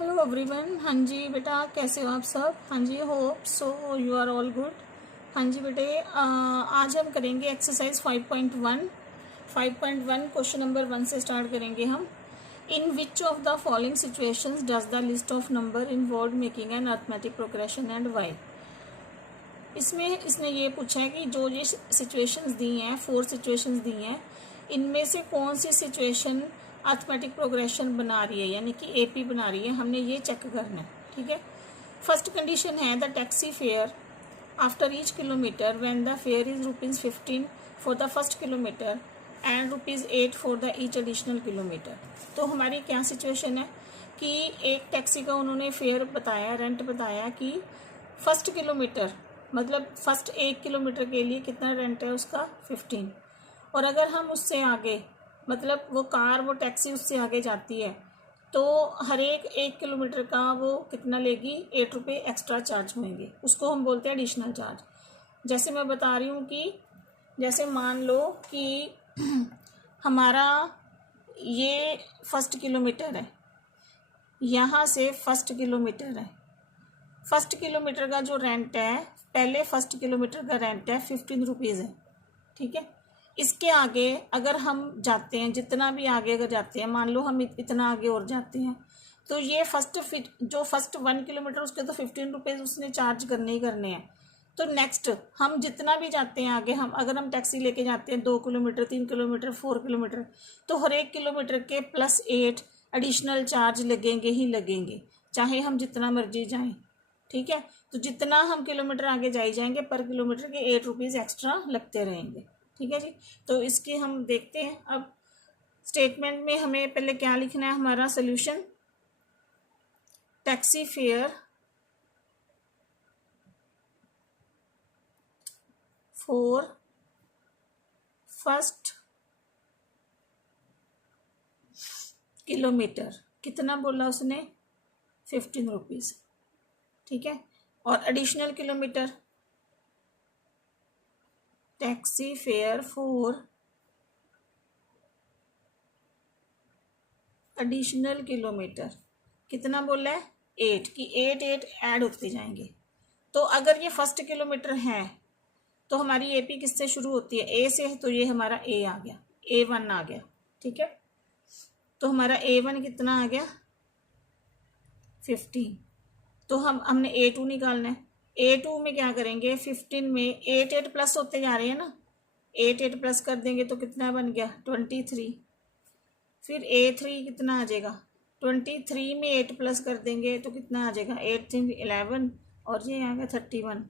Hello everyone. हाँ जी बेटा, कैसे हो आप सब? हाँ जी, hope so you are all good. हाँ जी बेटे, आज हम करेंगे एक्सरसाइज 5.1। 5.1 क्वेश्चन नंबर 1 से स्टार्ट करेंगे हम। In which of the following situations does the list of number involve making an arithmetic progression and why. इसमें इसने ये पूछा है कि जो ये सिचुएशंस दी हैं, 4 सिचुएशंस दी हैं, इनमें से कौन सी सिचुएशन अरिथमेटिक प्रोग्रेशन बना रही है, यानी कि एपी बना रही है। हमने ये चेक करना है, ठीक है। फर्स्ट कंडीशन है the taxi fare after each kilometre when the fair is ₹15 for the first kilometre and ₹8 for the each additional kilometre. तो हमारी क्या सिचुएशन है कि एक टैक्सी का उन्होंने फेयर बताया, रेंट बताया कि फर्स्ट किलोमीटर मतलब फर्स्ट 1 किलोमीटर के लिए कितना रेंट है उसका 15। और अगर हम उससे आगे मतलब वो कार वो टैक्सी उससे आगे जाती है तो हर एक 1 किलोमीटर का वो कितना लेगी, ₹8 एक्स्ट्रा चार्ज होंगे। उसको हम बोलते हैं एडिशनल चार्ज। जैसे मैं बता रही हूँ कि जैसे मान लो कि हमारा ये फर्स्ट किलोमीटर है, यहाँ से फर्स्ट किलोमीटर है। फर्स्ट किलोमीटर का जो रेंट है, पहले फर्स्ट किलोमीटर का रेंट है ₹15 है, ठीक है। इसके आगे अगर हम जाते हैं, जितना भी आगे अगर जाते हैं, मान लो हम इतना आगे और जाते हैं, तो ये जो फर्स्ट 1 किलोमीटर उसके तो ₹15 उसने चार्ज करने ही करने हैं। तो नेक्स्ट हम जितना भी जाते हैं आगे, हम अगर हम टैक्सी लेके जाते हैं 2 किलोमीटर 3 किलोमीटर 4 किलोमीटर, तो हर एक किलोमीटर के +8 एडिशनल चार्ज लगेंगे ही लगेंगे, चाहे हम जितना मर्जी जाएं, ठीक है। तो जितना हम किलोमीटर आगे जाएंगे पर किलोमीटर के ₹8 एक्स्ट्रा लगते रहेंगे, ठीक है जी। तो इसके हम देखते हैं। अब स्टेटमेंट में हमें पहले क्या लिखना है, हमारा solution taxi fare for first kilometre कितना बोला उसने, ₹15, ठीक है। और additional kilometre taxi fare for additional kilometre कितना बोला है, 8 की 8 ऐड होते जाएंगे। तो अगर ये फर्स्ट किलोमीटर है तो हमारी एपी किससे शुरू होती है, ए से, तो ये हमारा ए आ गया, A1 आ गया, ठीक है। तो हमारा A1 कितना आ गया 15। तो हमने A2 निकालना है। A2 में क्या करेंगे, 15 में 8 प्लस होते जा रहे हैं ना, 8 प्लस कर देंगे तो कितना बन गया 23। फिर A3 कितना आ जाएगा, 23 में 8 प्लस कर देंगे तो कितना आ जाएगा, 8 3 11 और ये आ गया 31।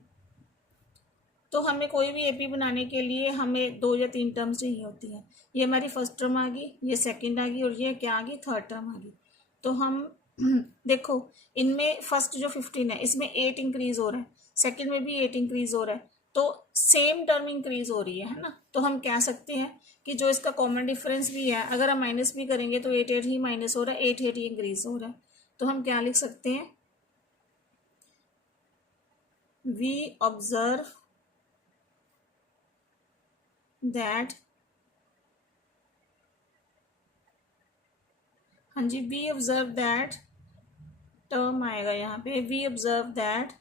तो हमें कोई भी एपी बनाने के लिए हमें 2 या 3 टर्म्स चाहिए होती हैं। ये हमारी फर्स्ट टर्म आ गई, ये सेकंड आ गई और ये क्या आ गई, थर्ड टर्म आ गई। तो हम देखो इनमें फर्स्ट जो 15 है इसमें 8 इंक्रीज हो रहा है, सेकंड में भी 8 इंक्रीज हो रहा है, तो सेम टर्म इंक्रीज हो रही है ना। तो हम कह सकते हैं कि जो इसका कॉमन डिफरेंस भी है, अगर हम माइनस भी करेंगे तो 8 ही माइनस हो रहा है, 8 ही इंक्रीज हो रहा है। तो हम क्या लिख सकते हैं, वी ऑब्जर्व दैट, हाँ जी, वी ऑब्जर्व दैट टर्म आएगा यहाँ पे, we observe that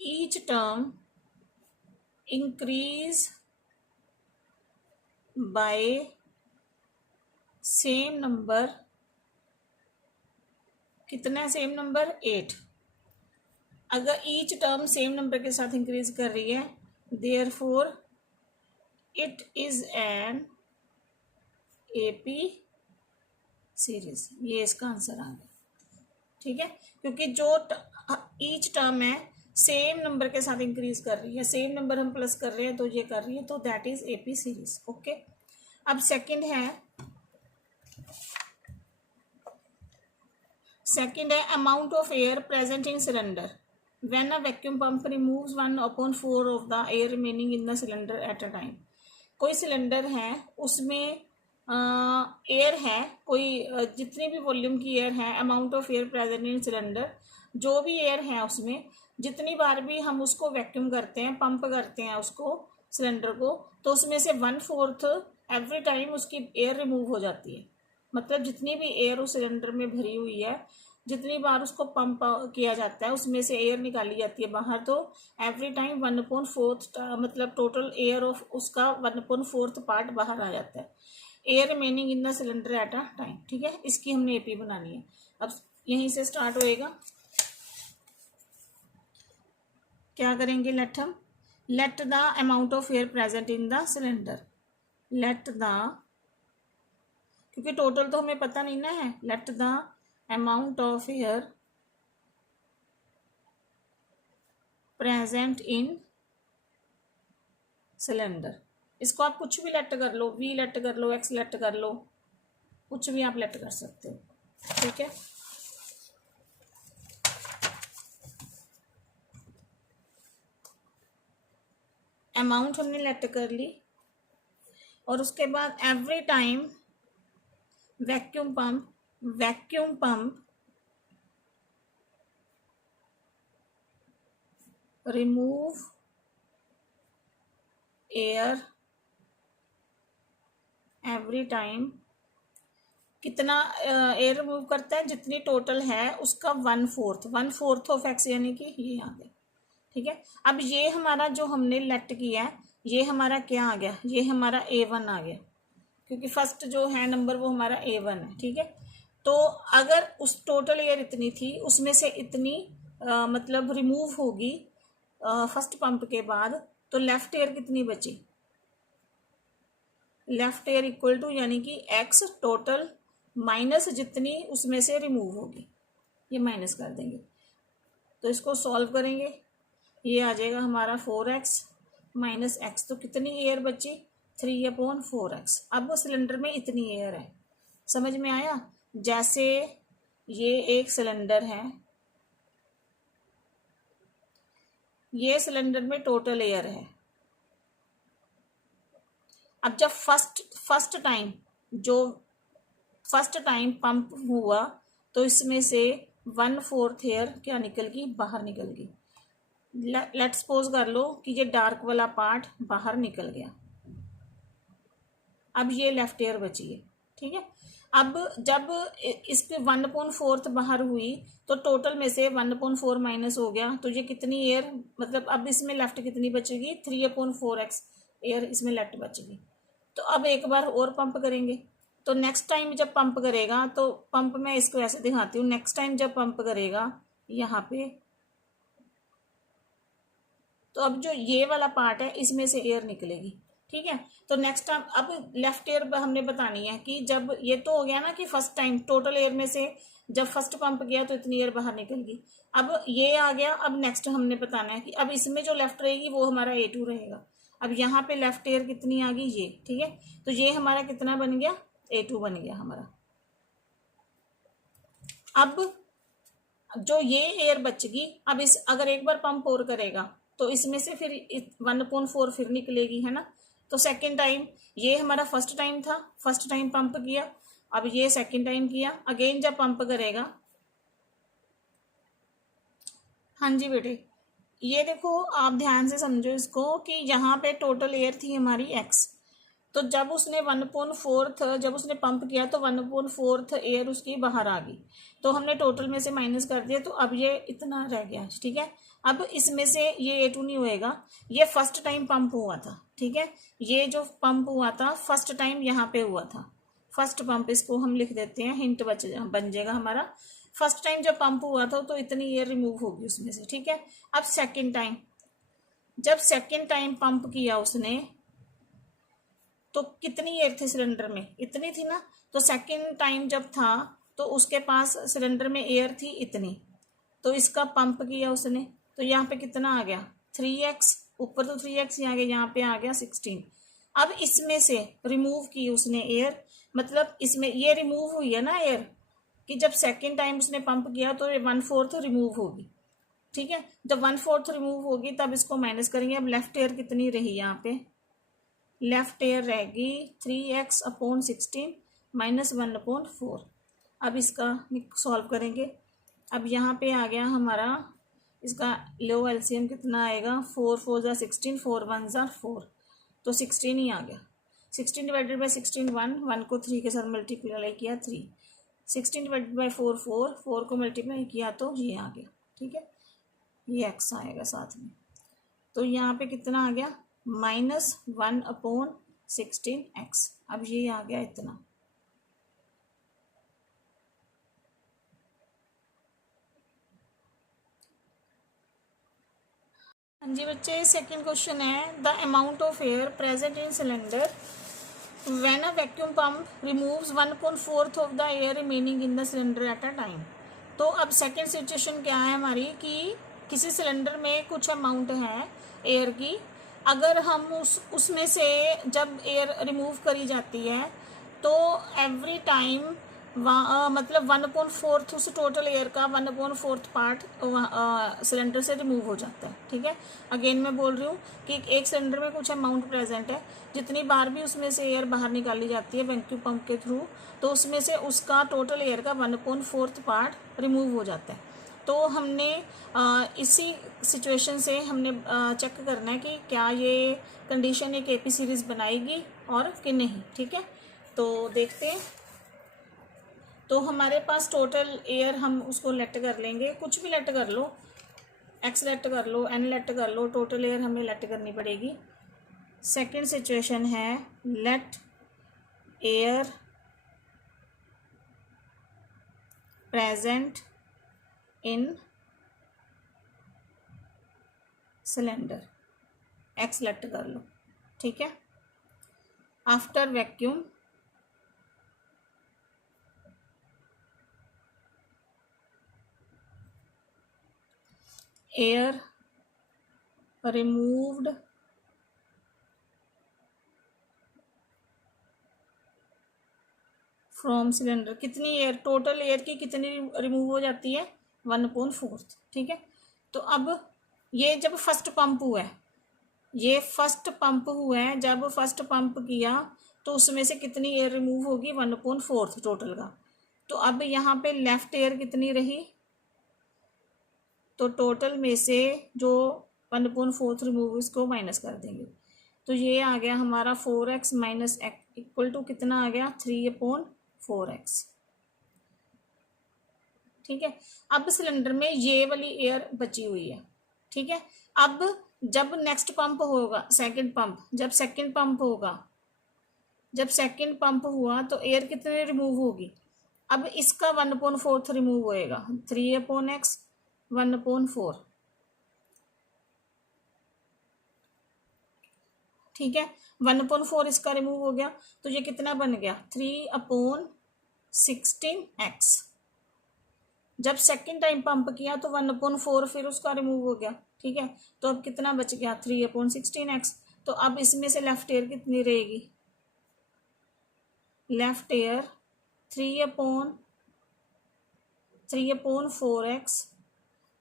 each term increase by same number, कितना है सेम नंबर 8। अगर ईच टर्म सेम नंबर के साथ इंक्रीज कर रही है, therefore it is an AP series. ये इसका आंसर आ गया, ठीक है। क्योंकि जो ईच टर्म है सेम नंबर के साथ इंक्रीज कर रही है, सेम नंबर हम प्लस कर रहे हैं तो ये कर रही है, तो that is AP series, okay. अब सेकंड है amount of air present in cylinder when a vacuum pump removes 1/4 of the air remaining in the cylinder at a time. कोई सिलेंडर है उसमें एयर है, कोई जितनी भी वॉल्यूम की एयर है, amount of air present in cylinder, जो भी एयर है उसमें जितनी बार भी हम उसको वैक्यूम करते हैं, पंप करते हैं उसको सिलेंडर को, तो उसमें से 1/4 एवरी टाइम उसकी एयर रिमूव हो जाती है। मतलब जितनी भी एयर उस सिलेंडर में भरी हुई है, जितनी बार उसको पंप किया जाता है उसमें से एयर निकाली जाती है बाहर, तो एवरी टाइम 1/4 मतलब टोटल एयर ऑफ उसका 1/4 पार्ट बाहर आ जाता है, air remaining in the cylinder at a time. ठीक है, इसकी हमने एपी बनानी है। अब यहीं से स्टार्ट होएगा। क्या करेंगे, let the amount of air present in the cylinder, let the, क्योंकि टोटल तो हमें पता नहीं ना है, let the amount of air present in cylinder. इसको आप कुछ भी लेट कर लो, वी लेट कर लो, एक्स लेट कर लो, कुछ भी आप लेट कर सकते हो। ठीक है, अमाउंट हमने लेट कर ली, और उसके बाद every time vacuum pump remove air every time, कितना एयर रिमूव करता है, जितनी टोटल है उसका 1/4 ऑफ एक्स, यानी कि ये आ गया। ठीक है, अब ये हमारा जो हमने लेट किया है ये हमारा क्या आ गया, ये हमारा A1 आ गया, क्योंकि फर्स्ट जो है नंबर वो हमारा A1 है। ठीक है, तो अगर उस टोटल एयर इतनी थी उसमें से इतनी मतलब रिमूव होगी फर्स्ट पंप के बाद, तो लेफ्ट एयर कितनी बची, लेफ्ट एयर इक्वल टू यानी कि एक्स टोटल माइनस जितनी उसमें से रिमूव होगी, ये माइनस कर देंगे। तो इसको सॉल्व करेंगे, ये आ जाएगा हमारा 4x माइनस एक्स, तो कितनी एयर बची, 3/4x। अब सिलेंडर में इतनी एयर है, समझ में आया। जैसे ये एक सिलेंडर है, ये सिलेंडर में टोटल एयर है। अब जब फर्स्ट टाइम पंप हुआ तो इसमें से 1/4 एयर क्या निकल गई, बाहर निकल गई। लेट्स सपोज कर लो कि ये डार्क वाला पार्ट बाहर निकल गया, अब ये लेफ्ट एयर बची है। ठीक है, अब जब इसके 1/4 बाहर हुई तो टोटल में से 1/4 माइनस हो गया, तो ये कितनी एयर, मतलब अब इसमें लेफ्ट कितनी बचेगी, 3/4x एयर इसमें लेफ्ट बचेगी। तो अब एक बार और पंप करेंगे, तो नेक्स्ट टाइम जब पंप करेगा, तो पंप मैं इसको ऐसे दिखाती हूँ, नेक्स्ट टाइम जब पंप करेगा यहाँ पे, तो अब जो ये वाला पार्ट है इसमें से एयर निकलेगी। ठीक है, तो नेक्स्ट टाइम अब लेफ्ट एयर हमने बतानी है कि जब ये तो हो गया ना कि फर्स्ट टाइम टोटल एयर में से जब फर्स्ट पंप किया तो इतनी एयर बाहर निकल गई, अब ये आ गया। अब नेक्स्ट हमने बताना है कि अब इसमें जो लेफ्ट रहेगी वो हमारा A2 रहेगा। अब यहाँ पे लेफ्ट एयर कितनी आ गई, ये। ठीक है, तो ये हमारा कितना बन गया, A2 बन गया हमारा। अब जो ये एयर बचगी, अब इस अगर एक बार पंप और करेगा तो इसमें से फिर 1/4 फिर निकलेगी, है ना। तो सेकेंड टाइम, ये हमारा फर्स्ट टाइम था, फर्स्ट टाइम पंप किया, अब ये सेकेंड टाइम किया, अगेन जब पंप करेगा। हाँ जी बेटे, ये देखो आप ध्यान से समझो इसको कि यहाँ पे टोटल एयर थी हमारी एक्स, तो जब उसने 1/4 जब उसने पंप किया तो 1/4 एयर उसकी बाहर आ गई, तो हमने टोटल में से माइनस कर दिया, तो अब ये इतना रह गया। ठीक है, अब इसमें से ये A2 नहीं होएगा, ये फर्स्ट टाइम पंप हुआ था। ठीक है, ये जो पंप हुआ था फर्स्ट टाइम यहाँ पे हुआ था, फर्स्ट पंप, इसको हम लिख देते हैं, हिंट बन जाएगा हमारा। फर्स्ट टाइम जब पंप हुआ था तो इतनी एयर रिमूव होगी उसमें से। ठीक है, अब सेकेंड टाइम, जब सेकेंड टाइम पंप किया उसने तो कितनी एयर थी सिलेंडर में, इतनी थी ना। तो सेकेंड टाइम जब था तो उसके पास सिलेंडर में एयर थी इतनी, तो इसका पंप किया उसने, तो यहाँ पे कितना आ गया, 3x, ऊपर तो 3x आ गया, यहाँ पे आ गया 16। अब इसमें से रिमूव की उसने एयर, मतलब इसमें ये रिमूव हुई है ना एयर, कि जब सेकेंड टाइम उसने पंप किया तो ये 1/4 रिमूव होगी। ठीक है, जब 1/4 रिमूव होगी तब इसको माइनस करेंगे। अब लेफ्ट एयर कितनी रही, यहाँ पे लेफ्ट एयर रहेगी 3x/16 माइनस 1/4। अब इसका सॉल्व करेंगे। अब यहाँ पे आ गया हमारा, इसका लो एलसीएम कितना आएगा, 4 4 ज़ा 16, 4 1 ज़ा 4, तो 16 ही आ गया। 16 डिवाइडेड बाई 16 1, 1 को 3 के साथ मल्टीप्लाई किया 3, 16 डिवाइडेड बाई 4 4, 4 को मल्टीप्लाई किया तो ये आ गया, ठीक है, ये x आएगा साथ में। तो यहाँ पे कितना आ गया, -1/16x। अब ये आ गया इतना। हाँ जी बच्चे, सेकंड क्वेश्चन है the amount of air present in cylinder when a vacuum pump removes 1/4 of the air remaining in the cylinder at a time. तो अब सेकंड सिचुएशन क्या है हमारी कि किसी सिलेंडर में कुछ अमाउंट है एयर की, अगर हम उसमें से जब एयर रिमूव करी जाती है तो एवरी टाइम मतलब 1/4 उस टोटल एयर का 1/4 पार्ट सिलेंडर से रिमूव हो जाता है, ठीक है। अगेन मैं बोल रही हूँ कि एक सिलेंडर में कुछ अमाउंट प्रेजेंट है, जितनी बार भी उसमें से एयर बाहर निकाली जाती है वैक्यूम पंप के थ्रू, तो उसमें से उसका टोटल एयर का 1/4 पार्ट रिमूव हो जाता है। तो हमने इसी सिचुएशन से हमने चेक करना है कि क्या ये कंडीशन एक एपी सीरीज बनाएगी और कि नहीं, ठीक है। तो देखते हैं। तो हमारे पास टोटल एयर हम उसको लेट कर लेंगे, कुछ भी लेट कर लो, x लेट कर लो, n लेट कर लो, टोटल एयर हमें लेट करनी पड़ेगी। सेकंड सिचुएशन है let air present in cylinder, x let कर लो, ठीक है। After vacuum air removed from cylinder, कितनी एयर, टोटल एयर की कितनी रिमूव हो जाती है, 1/4, ठीक है। तो अब ये जब फर्स्ट पंप हुआ है, ये फर्स्ट पंप हुआ है, जब फर्स्ट पंप किया तो उसमें से कितनी एयर रिमूव होगी, 1/4 टोटल का। तो अब यहाँ पे लेफ्ट एयर कितनी रही, तो टोटल में से जो 1/4 रिमूव इसको माइनस कर देंगे, तो ये आ गया हमारा 4x minus x equal to कितना आ गया, 3/4x, ठीक है। अब सिलेंडर में ये वाली एयर बची हुई है, ठीक है। अब जब नेक्स्ट पंप होगा, सेकंड पंप, जब सेकंड पंप होगा, जब सेकंड पंप हुआ तो एयर कितने रिमूव होगी, अब इसका 1/4 रिमूव होएगा, 3/x 1/4, ठीक है। 1/4 इसका रिमूव हो गया, तो ये कितना बन गया, 3/16x। जब सेकंड टाइम पंप किया तो 1/4 फिर उसका रिमूव हो गया, ठीक है। तो अब कितना बच गया, 3/16x। तो अब इसमें से लेफ्ट एयर कितनी रहेगी, left air 3/4x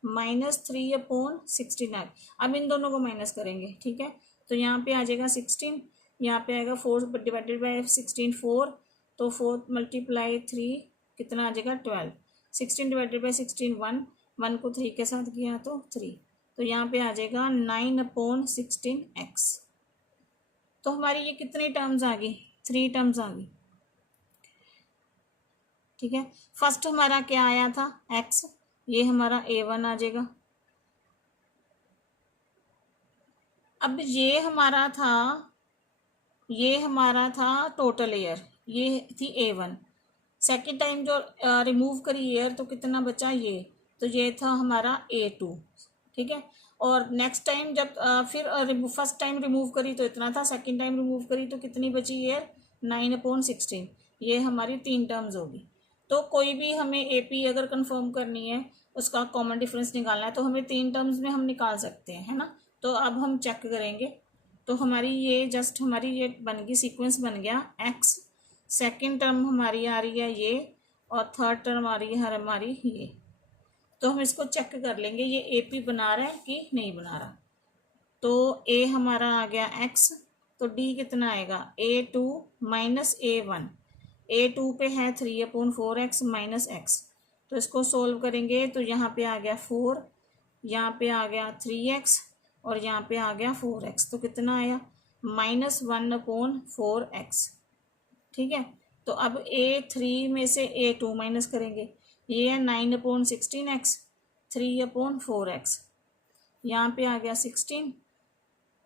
minus 3/16x। अब इन दोनों को माइनस करेंगे, ठीक है। तो यहाँ पे आ जाएगा 16, यहाँ पे आएगा 4 डिवाइडेड बाई 16 4, तो 4 मल्टीप्लाई 3 कितना आ जाएगा 12, 16 डिवाइडेड बाई 16 1, 1 को 3 के साथ किया तो 3, तो यहाँ पे आ जाएगा 9/16x। तो हमारी ये कितनी टर्म्स आ गई, 3 टर्म्स आ गई, ठीक है। फर्स्ट हमारा क्या आया था x, ये हमारा a1 आ जाएगा। अब ये हमारा था टोटल एयर, ये थी a1। सेकेंड टाइम जो रिमूव करी एयर तो कितना बचा ये, तो ये था हमारा a2, ठीक है। और नेक्स्ट टाइम जब फिर फर्स्ट टाइम रिमूव करी तो इतना था, सेकेंड टाइम रिमूव करी तो कितनी बची एयर, 9/16। ये हमारी 3 टर्म्स होगी। तो कोई भी हमें एपी अगर कंफर्म करनी है, उसका कॉमन डिफरेंस निकालना है, तो हमें 3 टर्म्स में हम निकाल सकते हैं, है ना। तो अब हम चेक करेंगे। तो हमारी ये जस्ट हमारी ये बन गई, सीक्वेंस बन गया x, सेकेंड टर्म हमारी आ रही है ये, और थर्ड टर्म आ रही है हमारी ये। तो हम इसको चेक कर लेंगे ये एपी बना रहा है कि नहीं बना रहा। तो a हमारा आ गया x, तो d कितना आएगा, a2 माइनस a1, a2 पे है 3/4x माइनस x, तो इसको सोल्व करेंगे तो यहाँ पे आ गया 4, यहाँ पे आ गया 3x, और यहाँ पे आ गया 4x, तो कितना आया -1/4x। ठीक है, तो अब A3 में से A2 माइनस करेंगे, ये है 9/16x, 3/4x। यहाँ पे आ गया 16,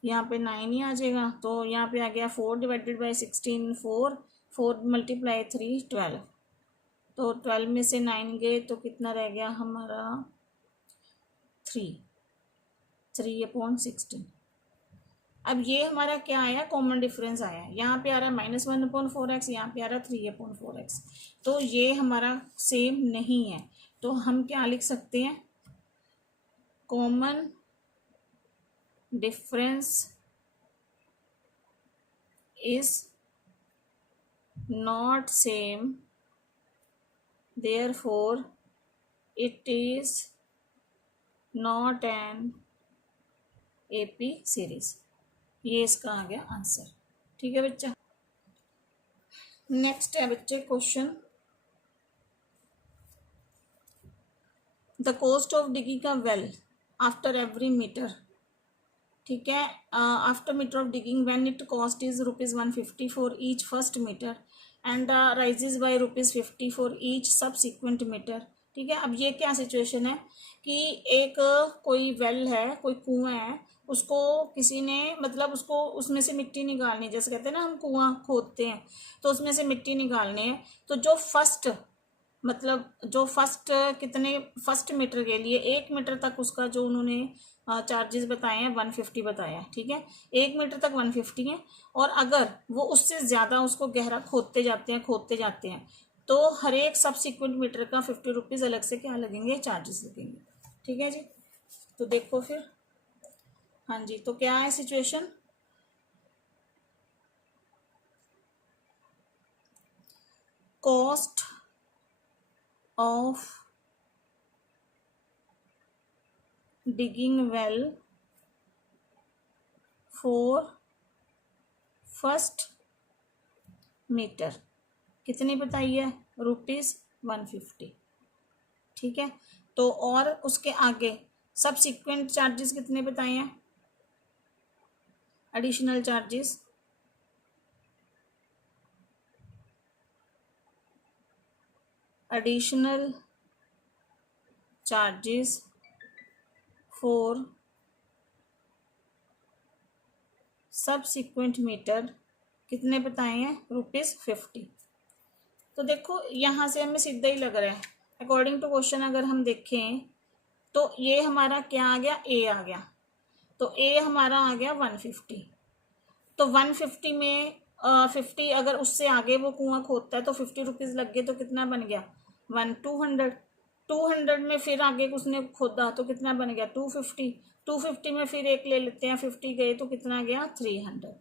यहाँ पे 9 ही आ जाएगा, तो यहाँ पे आ गया 4/16, 4 × 3 12। तो 12 में से 9 गए तो कितना रह गया हमारा 3/16। अब ये हमारा क्या आया, कॉमन डिफरेंस आया। यहाँ पे आ रहा है -1/4x, यहाँ पे आ रहा है 3/4x। तो ये हमारा सेम नहीं है, तो हम क्या लिख सकते हैं, common difference is not same, therefore it is not an AP series. ये इसका आ गया आंसर। ठीक है बच्चा, नेक्स्ट है बच्चे question, the cost of digging a well after every metre. ठीक है, after metre of digging when it cost is ₹150 for each first metre and rises by ₹50 for each subsequent metre. ठीक है, अब ये क्या सिचुएशन है कि एक कोई वेल है, कोई कुआं है, उसको किसी ने मतलब उसको उसमें से मिट्टी निकालनी, जैसे कहते हैं ना हम कुआं खोदते हैं तो उसमें से मिट्टी निकालनी है। तो जो फर्स्ट फर्स्ट मीटर के लिए 1 मीटर तक उसका जो उन्होंने चार्जेस बताए हैं 150 बताया। ठीक है, 1 मीटर तक 150 है, और अगर वो उससे ज़्यादा उसको गहरा खोदते जाते हैं तो हर एक सबसिक्वेंट मीटर का 50 रुपीज़ अलग से क्या लगेंगे, चार्जेस लगेंगे। ठीक है जी, तो देखो फिर, हाँ जी, तो क्या है situation, cost of digging well for first metre कितनी बताई है, ₹150। ठीक है, तो और उसके आगे सबसिक्वेंट चार्जेस कितने बताए हैं, additional charges for subsequent metre कितने बताए हैं, ₹50। तो देखो यहाँ से हमें सीधा ही लग रहा है, अकॉर्डिंग टू क्वेश्चन अगर हम देखें तो ये हमारा क्या आ गया, ए आ गया, तो ए हमारा आ गया 150। तो 150 में 50 अगर उससे आगे वो कुआं खोदता है तो 50 रुपीज़ लग गए, तो कितना बन गया 200 में फिर आगे उसने खोदा तो कितना बन गया 250 में फिर एक ले लेते हैं, 50 गए तो कितना गया 300।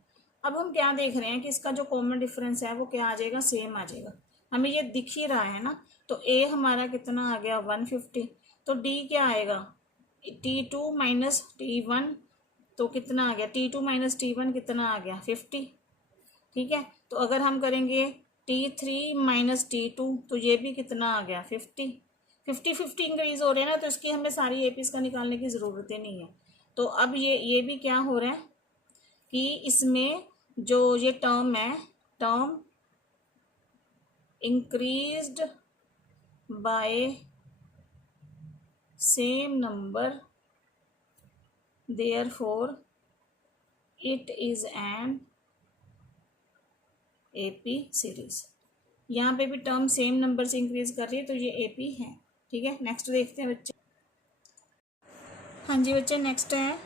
अब हम क्या देख रहे हैं कि इसका जो कॉमन डिफरेंस है वो क्या आ जाएगा, सेम आ जाएगा, हमें ये दिख ही रहा है ना। तो ए हमारा कितना आ गया 150, तो डी क्या आएगा T2 माइनस T1, तो कितना आ गया T2 माइनस T1 कितना आ गया 50। ठीक है, तो अगर हम करेंगे T3 माइनस T2 तो ये भी कितना आ गया 50 इंक्रीज हो रहे हैं ना, तो इसकी हमें सारी एपीज का निकालने की ज़रूरत ही नहीं है। तो अब ये भी क्या हो रहा है कि इसमें जो ये टर्म है, term increased by same number, therefore it is an AP series. यहाँ पे भी टर्म सेम नंबर से इंक्रीज कर रही है तो ये AP है। ठीक है, नेक्स्ट देखते हैं बच्चे। हाँ जी बच्चे, नेक्स्ट है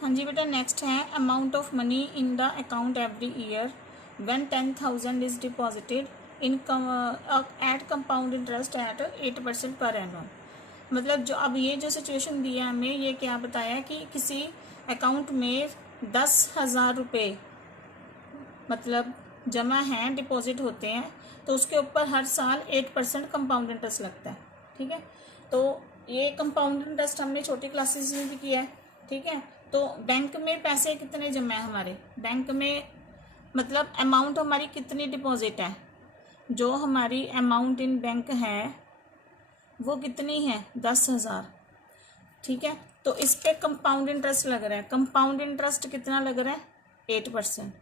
हाँ जी बेटा, नेक्स्ट है amount of money in the account every year when 10,000 is deposited in at compound interest at 8% per annum. मतलब जो अब ये जो सिचुएशन दिया हमें, ये क्या बताया कि किसी अकाउंट में 10,000 रुपये मतलब जमा हैं, डिपॉजिट होते हैं, तो उसके ऊपर हर साल 8% कंपाउंड इंटरेस्ट लगता है। ठीक है, तो ये कंपाउंड इंटरेस्ट हमने छोटी क्लासेस में भी किया है। ठीक है, तो बैंक में पैसे कितने जमा है हमारे, बैंक में मतलब अमाउंट हमारी कितनी डिपॉजिट है, जो हमारी अमाउंट इन बैंक है वो कितनी है 10,000। ठीक है। तो इस पे कंपाउंड इंटरेस्ट लग रहा है, कंपाउंड इंटरेस्ट कितना लग रहा है 8%।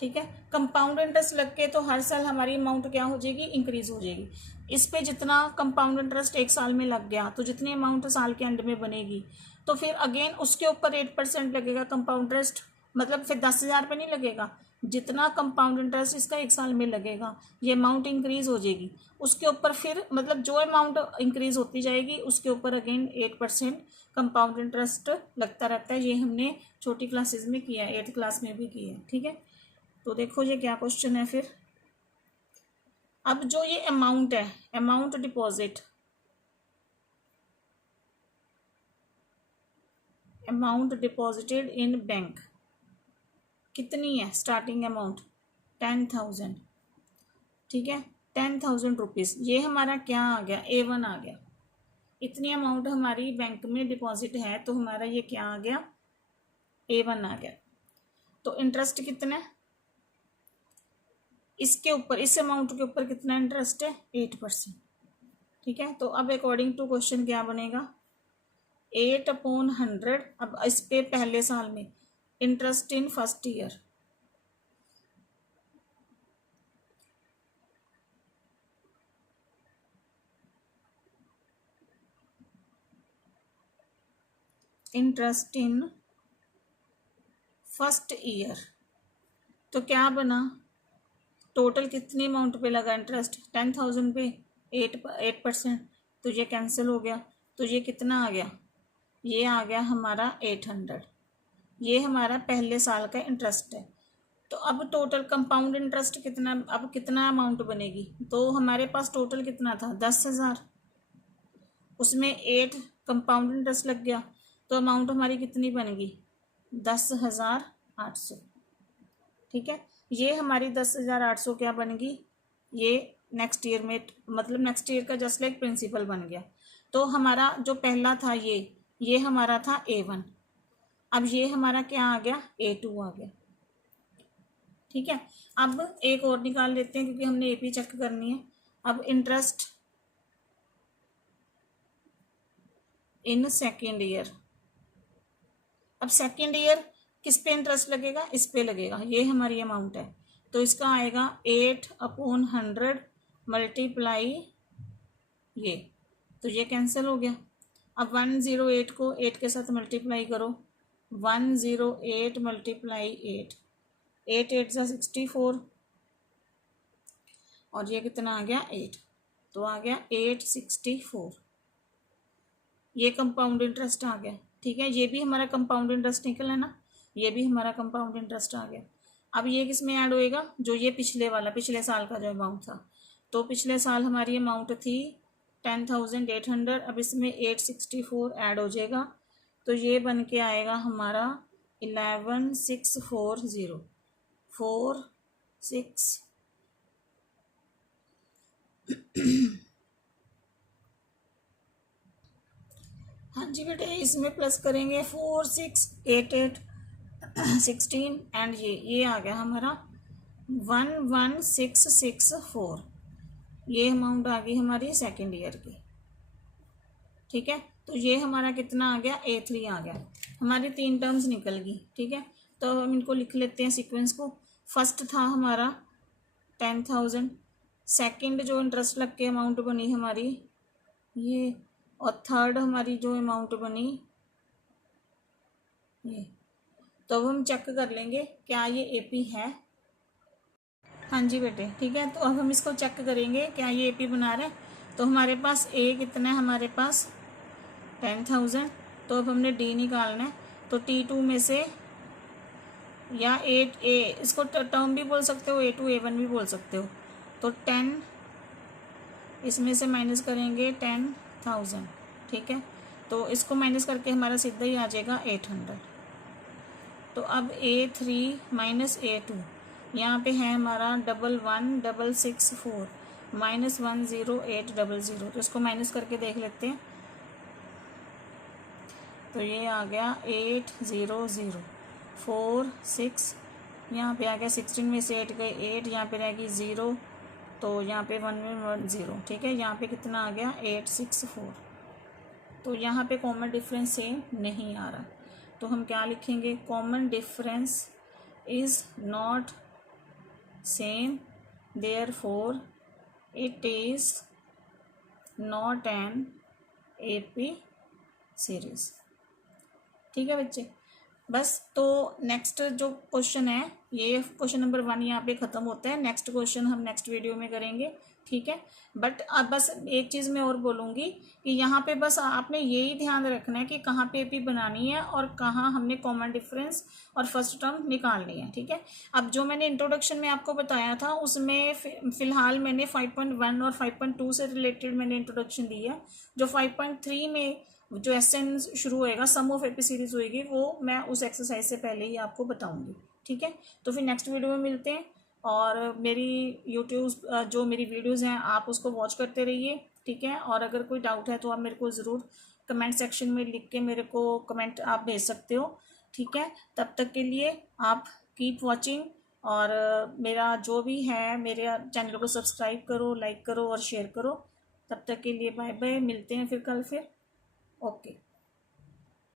ठीक है, कंपाउंड इंटरेस्ट लग के तो हर साल हमारी अमाउंट क्या हो जाएगी, इंक्रीज हो जाएगी। इस पे जितना कंपाउंड इंटरेस्ट एक साल में लग गया तो जितनी अमाउंट साल के एंड में बनेगी, तो फिर अगेन उसके ऊपर 8% लगेगा कंपाउंड इंटरेस्ट। मतलब फिर 10,000 पे नहीं लगेगा, जितना कंपाउंड इंटरेस्ट इसका एक साल में लगेगा ये अमाउंट इंक्रीज हो जाएगी, उसके ऊपर फिर मतलब जो अमाउंट इंक्रीज होती जाएगी उसके ऊपर अगेन 8% कंपाउंड इंटरेस्ट लगता रहता है। ये हमने छोटी क्लासेस में किया है, 8th क्लास में भी किया है। ठीक है, तो देखो ये क्या क्वेश्चन है फिर। अब जो ये अमाउंट है, amount deposit, amount deposited in bank कितनी है, स्टार्टिंग अमाउंट 10,000। ठीक है, 10,000 रुपीज़, ये हमारा क्या आ गया, A1 आ गया। इतनी अमाउंट हमारी बैंक में डिपॉजिट है तो हमारा ये क्या आ गया, A1 आ गया। तो इंटरेस्ट कितना है इसके ऊपर, इस अमाउंट के ऊपर कितना इंटरेस्ट है, 8%। ठीक है, तो अब अकॉर्डिंग टू क्वेश्चन क्या बनेगा, 8/100। अब इस पे पहले साल में interest in first year, interest in first year, तो क्या बना, टोटल कितनी अमाउंट पे लगा इंटरेस्ट, 10,000 पे 8%, तो ये कैंसिल हो गया। तो ये कितना आ गया, ये आ गया हमारा 800। ये हमारा पहले साल का इंटरेस्ट है। तो अब टोटल कंपाउंड इंटरेस्ट कितना, अब कितना अमाउंट बनेगी, तो हमारे पास टोटल कितना था 10,000, उसमें 8 कंपाउंड इंटरेस्ट लग गया, तो अमाउंट हमारी कितनी बनेगी 10,800। ठीक है, ये हमारी 10,800 क्या बनेगी, ये नेक्स्ट ईयर में, मतलब नेक्स्ट ईयर का जस्ट लाइक प्रिंसिपल बन गया। तो हमारा जो पहला था ये हमारा था A1, अब ये हमारा क्या आ गया, A2 आ गया। ठीक है, अब एक और निकाल लेते हैं क्योंकि हमने AP चेक करनी है। अब इंटरेस्ट इन सेकेंड ईयर, अब सेकेंड ईयर किस पे इंटरेस्ट लगेगा, इस पे लगेगा, ये हमारी अमाउंट है। तो इसका आएगा 8/100 मल्टीप्लाई ये, तो ये कैंसिल हो गया। अब 108 को 8 के साथ मल्टीप्लाई करो, 108 मल्टीप्लाई 8, 8 8 सा 64, और ये कितना आ गया 8, तो आ गया 864। ये कंपाउंड इंटरेस्ट आ गया। ठीक है, ये भी हमारा कंपाउंड इंटरेस्ट निकल है ना, ये भी हमारा कंपाउंड इंटरेस्ट आ गया। अब ये किस में ऐड होएगा, जो ये पिछले वाला, पिछले साल का जो अमाउंट था, तो पिछले साल हमारी अमाउंट थी 10,800, अब इसमें 864 ऐड हो जाएगा, तो ये बन के आएगा हमारा 11,640 46। हाँ जी बेटे, इसमें प्लस करेंगे 4 6 8 8 16 एंड ये आ गया हमारा 11,664। ये अमाउंट आ गई हमारी सेकेंड ईयर की। ठीक है, तो ये हमारा कितना आ गया, A3 आ गया। हमारी 3 टर्म्स निकल गई। ठीक है, तो हम इनको लिख लेते हैं सीक्वेंस को। फर्स्ट था हमारा 10,000, सेकंड जो इंटरेस्ट लग के अमाउंट बनी हमारी ये, और थर्ड हमारी जो अमाउंट बनी ये। तो अब हम चेक कर लेंगे क्या ये AP है। हाँ जी बेटे, ठीक है, तो अब हम इसको चेक करेंगे क्या ये AP बना रहे हैं। तो हमारे पास A कितना है, हमारे पास 10,000, तो अब हमने D निकालना है। तो T2 में से, या इसको टर्म भी बोल सकते हो, A2 A1 भी बोल सकते हो। तो 10 इसमें से माइनस करेंगे 10,000। ठीक है, तो इसको माइनस करके हमारा सीधा ही आ जाएगा 800। तो अब A3 माइनस A2, यहाँ पे है हमारा 11,664 माइनस 10800, तो इसको माइनस करके देख लेते हैं। तो ये आ गया 80046, यहाँ पे आ गया 16 में से 8 गए 8, यहाँ पे रहेगी 0, तो यहाँ पे 1 में 1 0। ठीक है, यहाँ पे कितना आ गया 864। तो यहाँ पे कॉमन डिफरेंस सेम नहीं आ रहा, तो हम क्या लिखेंगे, common difference is not same, therefore it is not an AP series. ठीक है बच्चे, बस तो नेक्स्ट जो क्वेश्चन है, ये क्वेश्चन नंबर 1 यहाँ पे ख़त्म होता है। नेक्स्ट क्वेश्चन हम नेक्स्ट वीडियो में करेंगे, ठीक है। बट अब बस एक चीज़ मैं और बोलूँगी कि यहाँ पे बस आपने यही ध्यान रखना है कि कहाँ पे AP बनानी है और कहाँ हमने कॉमन डिफरेंस और फर्स्ट टर्म निकालनी है, ठीक है। अब जो मैंने इंट्रोडक्शन में आपको बताया था उसमें फ़िलहाल मैंने 5.1 और 5.2 से रिलेटेड मैंने इंट्रोडक्शन दी है। जो 5.3 में जो SN शुरू होएगा, सम ऑफ AP सीरीज होएगी, वो मैं उस एक्सरसाइज से पहले ही आपको बताऊंगी, ठीक है। तो फिर नेक्स्ट वीडियो में मिलते हैं, और मेरी यूट्यूब जो मेरी वीडियोस हैं आप उसको वॉच करते रहिए, ठीक है। और अगर कोई डाउट है तो आप मेरे को ज़रूर कमेंट सेक्शन में लिख के मेरे को कमेंट आप भेज सकते हो, ठीक है। तब तक के लिए आप कीप वॉचिंग, और मेरा जो भी है मेरे चैनल को सब्सक्राइब करो, लाइक करो और शेयर करो। तब तक के लिए बाय बाय, मिलते हैं फिर कल फिर। ओके।